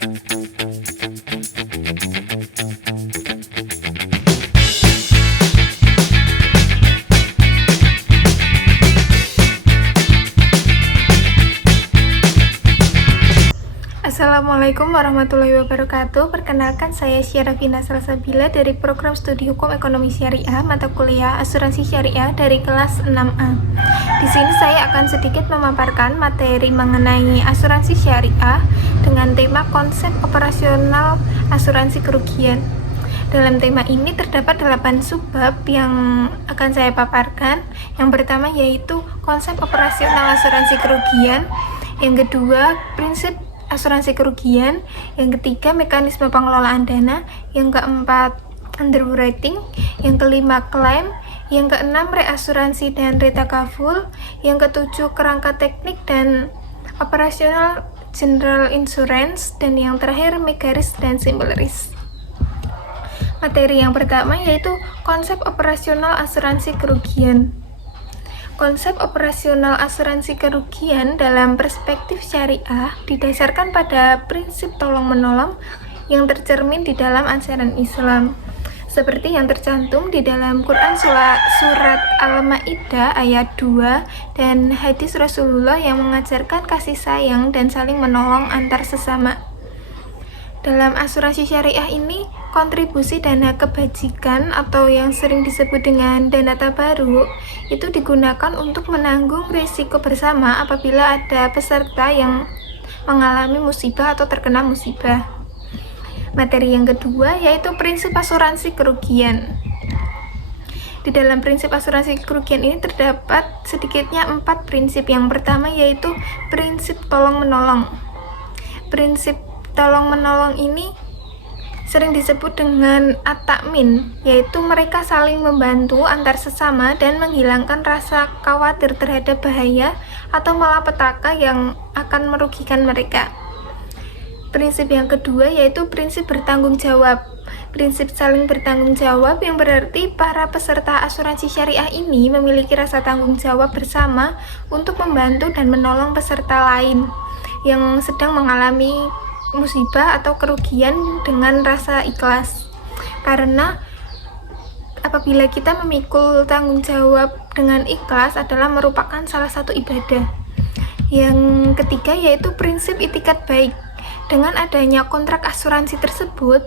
Assalamualaikum warahmatullahi wabarakatuh. Perkenalkan, saya Syarafina Salsabila dari program studi Hukum Ekonomi Syariah mata kuliah Asuransi Syariah dari kelas 6A. Di sini saya akan sedikit memaparkan materi mengenai asuransi syariah dengan tema konsep operasional asuransi kerugian. Dalam tema ini terdapat 8 subbab yang akan saya paparkan. Yang pertama yaitu konsep operasional asuransi kerugian, yang kedua prinsip asuransi kerugian, yang ketiga mekanisme pengelolaan dana, yang keempat underwriting, yang kelima klaim, yang keenam reasuransi dan retakaful, yang ketujuh kerangka teknik dan operasional general insurance, dan yang terakhir megaris dan simple risk. Materi yang pertama yaitu konsep operasional asuransi kerugian. Konsep operasional asuransi kerugian dalam perspektif syariah didasarkan pada prinsip tolong-menolong yang tercermin di dalam ajaran Islam, seperti yang tercantum di dalam Quran surat Al-Maidah ayat 2 dan hadis Rasulullah yang mengajarkan kasih sayang dan saling menolong antar sesama. Dalam asuransi syariah ini, kontribusi dana kebajikan atau yang sering disebut dengan dana tabaruk itu digunakan untuk menanggung risiko bersama apabila ada peserta yang mengalami musibah atau terkena musibah. Materi yang kedua yaitu prinsip asuransi kerugian. Di dalam prinsip asuransi kerugian ini terdapat sedikitnya 4 prinsip. Yang pertama yaitu prinsip tolong-menolong. Prinsip tolong-menolong ini sering disebut dengan at-ta'min, yaitu mereka saling membantu antar sesama dan menghilangkan rasa khawatir terhadap bahaya atau malapetaka yang akan merugikan mereka. Prinsip yang kedua yaitu prinsip bertanggung jawab. Prinsip saling bertanggung jawab yang berarti para peserta asuransi syariah ini memiliki rasa tanggung jawab bersama untuk membantu dan menolong peserta lain yang sedang mengalami musibah atau kerugian dengan rasa ikhlas. Karena apabila kita memikul tanggung jawab dengan ikhlas adalah merupakan salah satu ibadah. Yang ketiga yaitu prinsip itikat baik. Dengan adanya kontrak asuransi tersebut,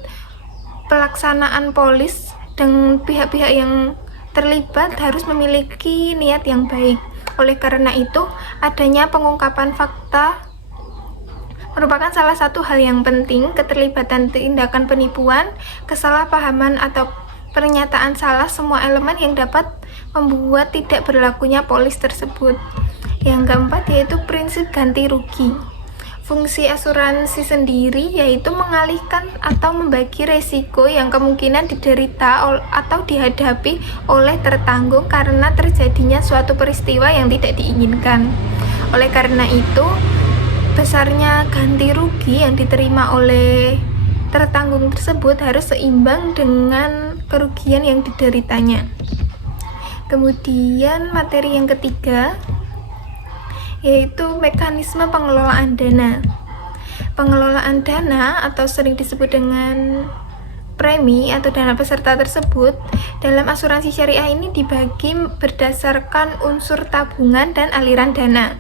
pelaksanaan polis dan pihak-pihak yang terlibat harus memiliki niat yang baik. Oleh karena itu, adanya pengungkapan fakta merupakan salah satu hal yang penting. Keterlibatan tindakan penipuan, kesalahpahaman, atau pernyataan salah semua elemen yang dapat membuat tidak berlakunya polis tersebut. Yang keempat yaitu prinsip ganti rugi. Fungsi asuransi sendiri yaitu mengalihkan atau membagi resiko yang kemungkinan diderita atau dihadapi oleh tertanggung karena terjadinya suatu peristiwa yang tidak diinginkan. Oleh karena itu, besarnya ganti rugi yang diterima oleh tertanggung tersebut harus seimbang dengan kerugian yang dideritanya. Kemudian materi yang ketiga yaitu mekanisme pengelolaan dana. Pengelolaan dana atau sering disebut dengan premi atau dana peserta tersebut dalam asuransi syariah ini dibagi berdasarkan unsur tabungan dan aliran dana.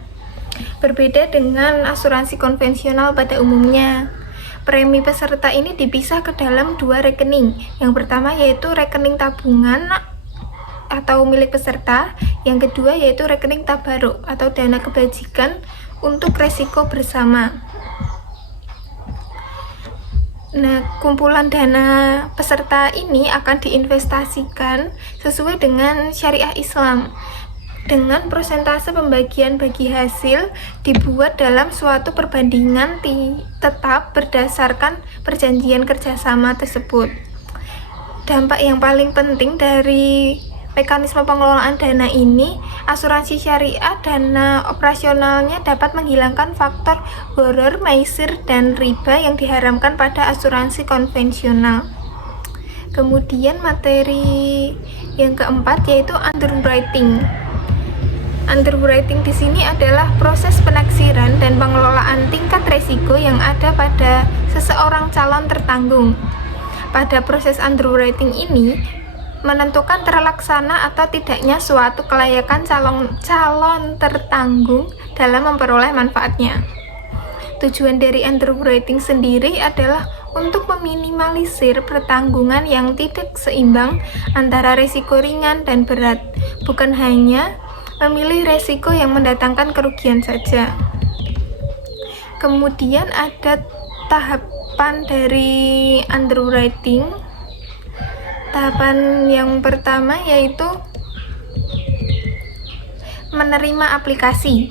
Berbeda dengan asuransi konvensional pada umumnya, premi peserta ini dipisah ke dalam 2 rekening. Yang pertama yaitu rekening tabungan atau milik peserta, yang kedua yaitu rekening tabaruk atau dana kebajikan untuk resiko bersama. Nah, kumpulan dana peserta ini akan diinvestasikan sesuai dengan syariah Islam, dengan persentase pembagian bagi hasil dibuat dalam suatu perbandingan tetap berdasarkan perjanjian kerjasama tersebut. Dampak yang paling penting dari mekanisme pengelolaan dana ini, asuransi syariah dana operasionalnya dapat menghilangkan faktor gharar, maisir, dan riba yang diharamkan pada asuransi konvensional. Kemudian materi yang keempat yaitu underwriting. Underwriting di sini adalah proses penaksiran dan pengelolaan tingkat resiko yang ada pada seseorang calon tertanggung. Pada proses underwriting ini, menentukan terlaksana atau tidaknya suatu kelayakan calon tertanggung dalam memperoleh manfaatnya. Tujuan dari underwriting sendiri adalah untuk meminimalisir pertanggungan yang tidak seimbang antara risiko ringan dan berat, bukan hanya memilih resiko yang mendatangkan kerugian saja. Kemudian ada tahapan dari underwriting. Tahapan yang pertama yaitu menerima aplikasi.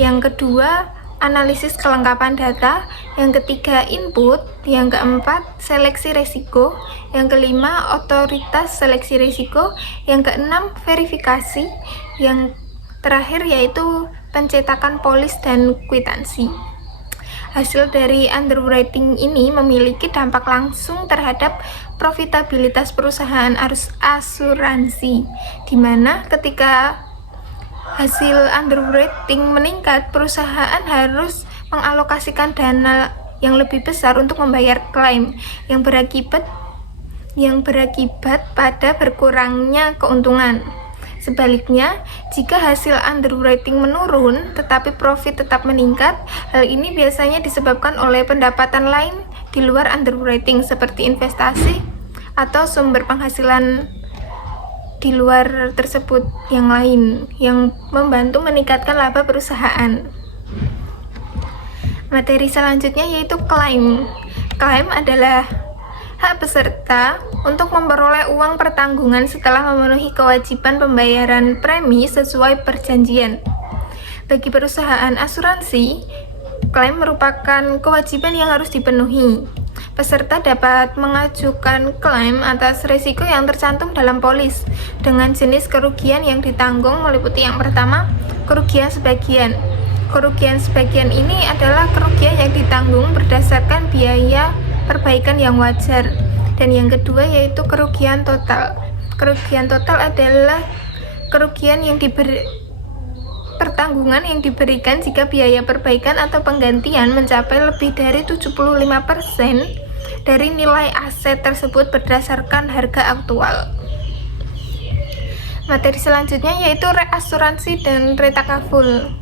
Yang kedua, analisis kelengkapan data. Yang ketiga, input. Yang keempat, seleksi risiko. Yang kelima, otoritas seleksi risiko. Yang keenam, verifikasi. Yang terakhir yaitu pencetakan polis dan kwitansi. Hasil dari underwriting ini memiliki dampak langsung terhadap profitabilitas perusahaan asuransi, di mana ketika hasil underwriting meningkat, perusahaan harus mengalokasikan dana yang lebih besar untuk membayar klaim yang berakibat pada berkurangnya keuntungan. Sebaliknya, jika hasil underwriting menurun tetapi profit tetap meningkat, hal ini biasanya disebabkan oleh pendapatan lain di luar underwriting seperti investasi atau sumber penghasilan di luar tersebut yang lain yang membantu meningkatkan laba perusahaan. Materi selanjutnya yaitu klaim. Klaim adalah hak peserta untuk memperoleh uang pertanggungan setelah memenuhi kewajiban pembayaran premi sesuai perjanjian. Bagi perusahaan asuransi, klaim merupakan kewajiban yang harus dipenuhi. Peserta dapat mengajukan klaim atas risiko yang tercantum dalam polis dengan jenis kerugian yang ditanggung meliputi yang pertama, kerugian sebagian. Kerugian sebagian ini adalah kerugian yang ditanggung berdasarkan biaya perbaikan yang wajar. Dan yang kedua yaitu kerugian total. Kerugian total adalah kerugian yang pertanggungan yang diberikan jika biaya perbaikan atau penggantian mencapai lebih dari 75% dari nilai aset tersebut berdasarkan harga aktual. Materi selanjutnya yaitu reasuransi dan retakaful.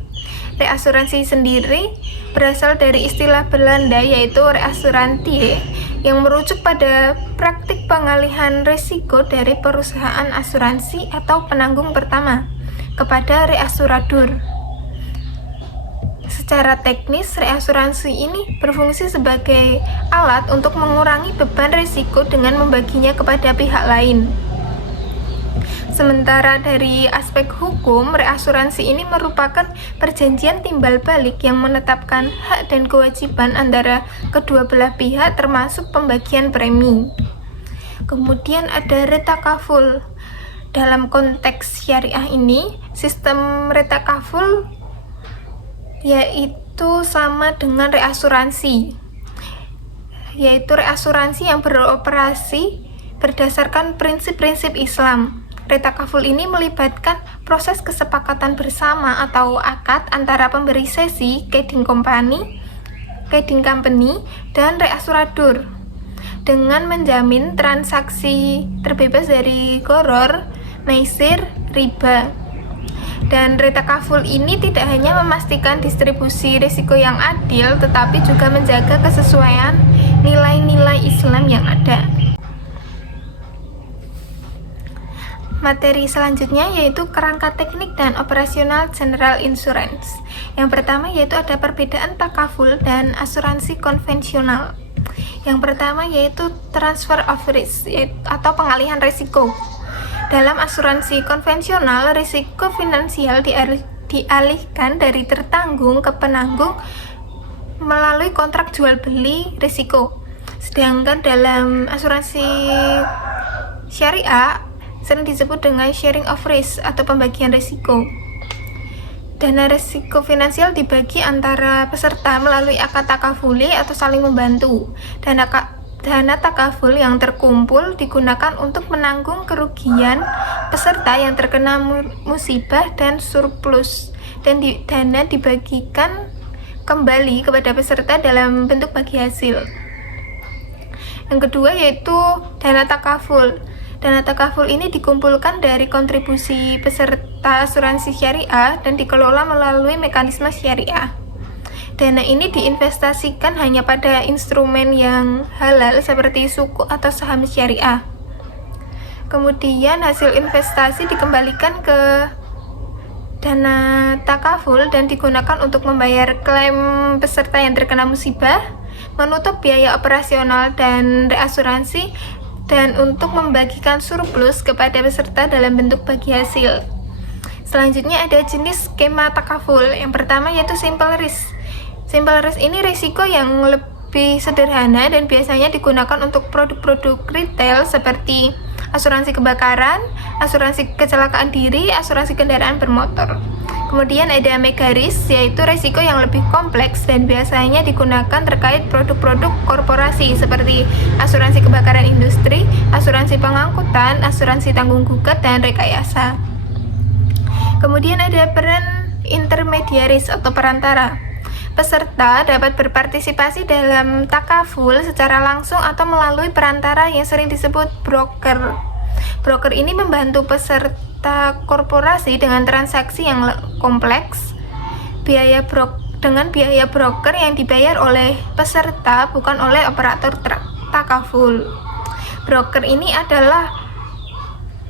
Reasuransi sendiri berasal dari istilah Belanda yaitu reassurantie yang merujuk pada praktik pengalihan risiko dari perusahaan asuransi atau penanggung pertama kepada reassurador. Secara teknis, reasuransi ini berfungsi sebagai alat untuk mengurangi beban risiko dengan membaginya kepada pihak lain. Sementara dari aspek hukum, reasuransi ini merupakan perjanjian timbal balik yang menetapkan hak dan kewajiban antara kedua belah pihak termasuk pembagian premi. Kemudian ada retakaful. Dalam konteks syariah ini, sistem retakaful yaitu sama dengan reasuransi, yaitu reasuransi yang beroperasi berdasarkan prinsip-prinsip Islam. Retakaful ini melibatkan proses kesepakatan bersama atau akad antara pemberi sesi, trading company, dan reasurador dengan menjamin transaksi terbebas dari gharar, maisir, riba. Dan retakaful ini tidak hanya memastikan distribusi risiko yang adil, tetapi juga menjaga kesesuaian nilai-nilai Islam yang ada. Materi selanjutnya yaitu kerangka teknik dan operasional general insurance. Yang pertama yaitu ada perbedaan takaful dan asuransi konvensional. Yang pertama yaitu transfer of risk atau pengalihan risiko. Dalam asuransi konvensional, risiko finansial dialihkan dari tertanggung ke penanggung melalui kontrak jual beli risiko. Sedangkan dalam asuransi syariah sering disebut dengan sharing of risk atau pembagian risiko. Dana risiko finansial dibagi antara peserta melalui akad takafuli atau saling membantu. Dana takaful yang terkumpul digunakan untuk menanggung kerugian peserta yang terkena musibah dan surplus, dan dana dibagikan kembali kepada peserta dalam bentuk bagi hasil. Yang kedua yaitu dana takaful. Dana takaful ini dikumpulkan dari kontribusi peserta asuransi syariah dan dikelola melalui mekanisme syariah. Dana ini diinvestasikan hanya pada instrumen yang halal seperti suku atau saham syariah. Kemudian hasil investasi dikembalikan ke dana takaful dan digunakan untuk membayar klaim peserta yang terkena musibah, menutup biaya operasional dan reasuransi, dan untuk membagikan surplus kepada peserta dalam bentuk bagi hasil. Selanjutnya ada jenis skema takaful. Yang pertama yaitu simple risk. Simple risk ini risiko yang lebih sederhana dan biasanya digunakan untuk produk-produk retail seperti asuransi kebakaran, asuransi kecelakaan diri, asuransi kendaraan bermotor. Kemudian ada mega risk, yaitu risiko yang lebih kompleks dan biasanya digunakan terkait produk-produk korporasi seperti asuransi kebakaran industri, asuransi pengangkutan, asuransi tanggung gugat, dan rekayasa. Kemudian ada peran intermediaris atau perantara. Peserta dapat berpartisipasi dalam takaful secara langsung atau melalui perantara yang sering disebut broker. Broker ini membantu peserta korporasi dengan transaksi yang kompleks. Dengan biaya broker yang dibayar oleh peserta, bukan oleh operator takaful. Broker ini adalah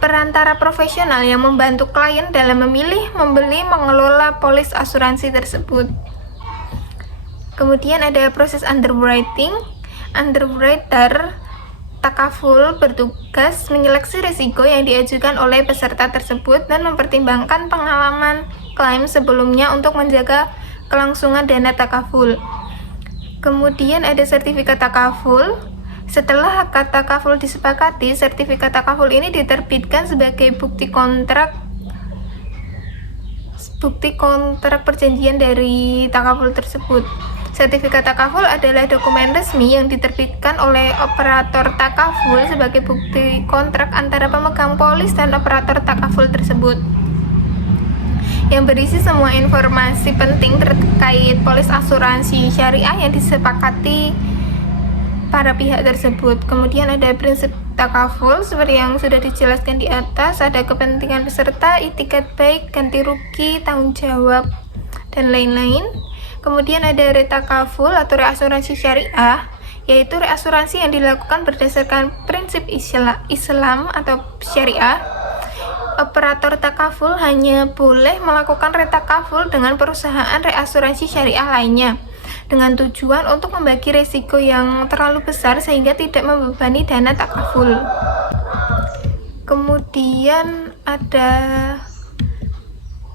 perantara profesional yang membantu klien dalam memilih, membeli, mengelola polis asuransi tersebut. Kemudian ada proses underwriting. Underwriter takaful bertugas menyeleksi risiko yang diajukan oleh peserta tersebut dan mempertimbangkan pengalaman klaim sebelumnya untuk menjaga kelangsungan dana takaful. Kemudian ada sertifikat takaful. Setelah akad takaful disepakati, sertifikat takaful ini diterbitkan sebagai bukti kontrak perjanjian dari takaful tersebut. Sertifikat takaful adalah dokumen resmi yang diterbitkan oleh operator takaful sebagai bukti kontrak antara pemegang polis dan operator takaful tersebut, yang berisi semua informasi penting terkait polis asuransi syariah yang disepakati para pihak tersebut. Kemudian ada prinsip takaful seperti yang sudah dijelaskan di atas, ada kepentingan peserta, itikat baik, ganti rugi, tanggung jawab, dan lain-lain. Kemudian ada retakaful atau reasuransi syariah, yaitu reasuransi yang dilakukan berdasarkan prinsip Islam atau syariah. Operator takaful hanya boleh melakukan retakaful dengan perusahaan reasuransi syariah lainnya, dengan tujuan untuk membagi risiko yang terlalu besar sehingga tidak membebani dana takaful. Kemudian ada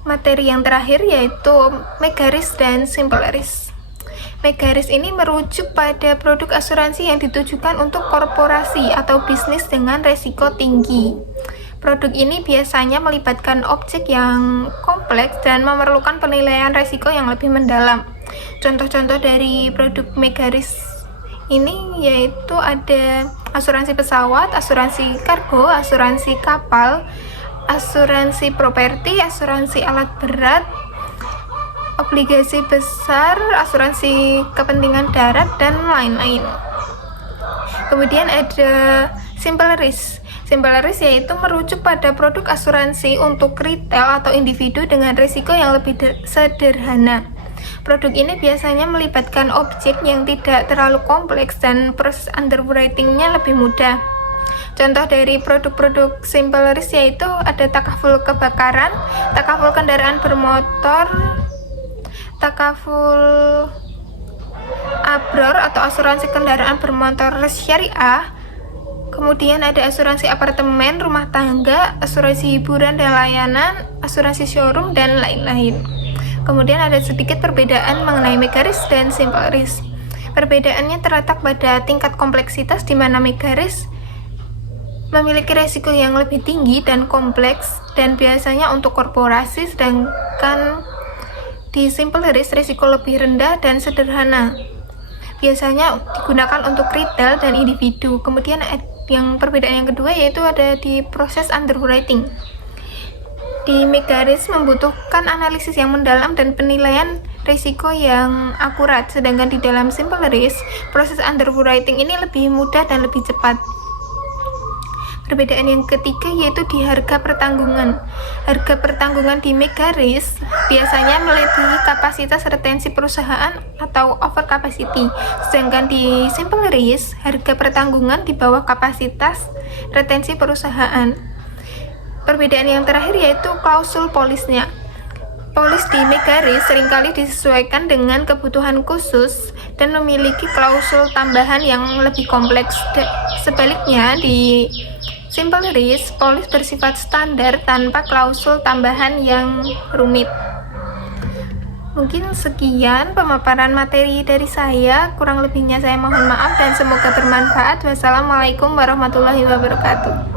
materi yang terakhir yaitu mega risk dan simple risk. Mega risk ini merujuk pada produk asuransi yang ditujukan untuk korporasi atau bisnis dengan risiko tinggi. Produk ini biasanya melibatkan objek yang kompleks dan memerlukan penilaian risiko yang lebih mendalam. Contoh-contoh dari produk mega risk ini yaitu ada asuransi pesawat, asuransi kargo, asuransi kapal, asuransi properti, asuransi alat berat, obligasi besar, asuransi kepentingan darat, dan lain-lain. Kemudian ada simple risk. Simple risk yaitu merujuk pada produk asuransi untuk retail atau individu dengan risiko yang lebih sederhana. Produk ini biasanya melibatkan objek yang tidak terlalu kompleks dan proses underwriting-nya lebih mudah. Contoh dari produk-produk simple risk yaitu ada takaful kebakaran, takaful kendaraan bermotor, takaful abror atau asuransi kendaraan bermotor syariah. Kemudian ada asuransi apartemen, rumah tangga, asuransi hiburan dan layanan, asuransi showroom, dan lain-lain. Kemudian ada sedikit perbedaan mengenai mega risk dan simple risk. Perbedaannya terletak pada tingkat kompleksitas di mana mega risk memiliki risiko yang lebih tinggi dan kompleks dan biasanya untuk korporasi, sedangkan di simple risk risiko lebih rendah dan sederhana. biasanya digunakan untuk retail dan individu. Kemudian yang perbedaan yang kedua yaitu ada di proses underwriting. Di McGarris membutuhkan analisis yang mendalam dan penilaian risiko yang akurat, sedangkan di dalam simple risk, proses underwriting ini lebih mudah dan lebih cepat. Perbedaan yang ketiga yaitu di harga pertanggungan. Harga pertanggungan di McGarris biasanya melebihi kapasitas retensi perusahaan atau over capacity, sedangkan di simple risk, harga pertanggungan di bawah kapasitas retensi perusahaan. Perbedaan yang terakhir yaitu klausul polisnya. Polis di McGarris seringkali disesuaikan dengan kebutuhan khusus dan memiliki klausul tambahan yang lebih kompleks. Sebaliknya, di simple risk, polis bersifat standar tanpa klausul tambahan yang rumit. Mungkin sekian pemaparan materi dari saya, kurang lebihnya saya mohon maaf dan semoga bermanfaat. Wassalamualaikum warahmatullahi wabarakatuh.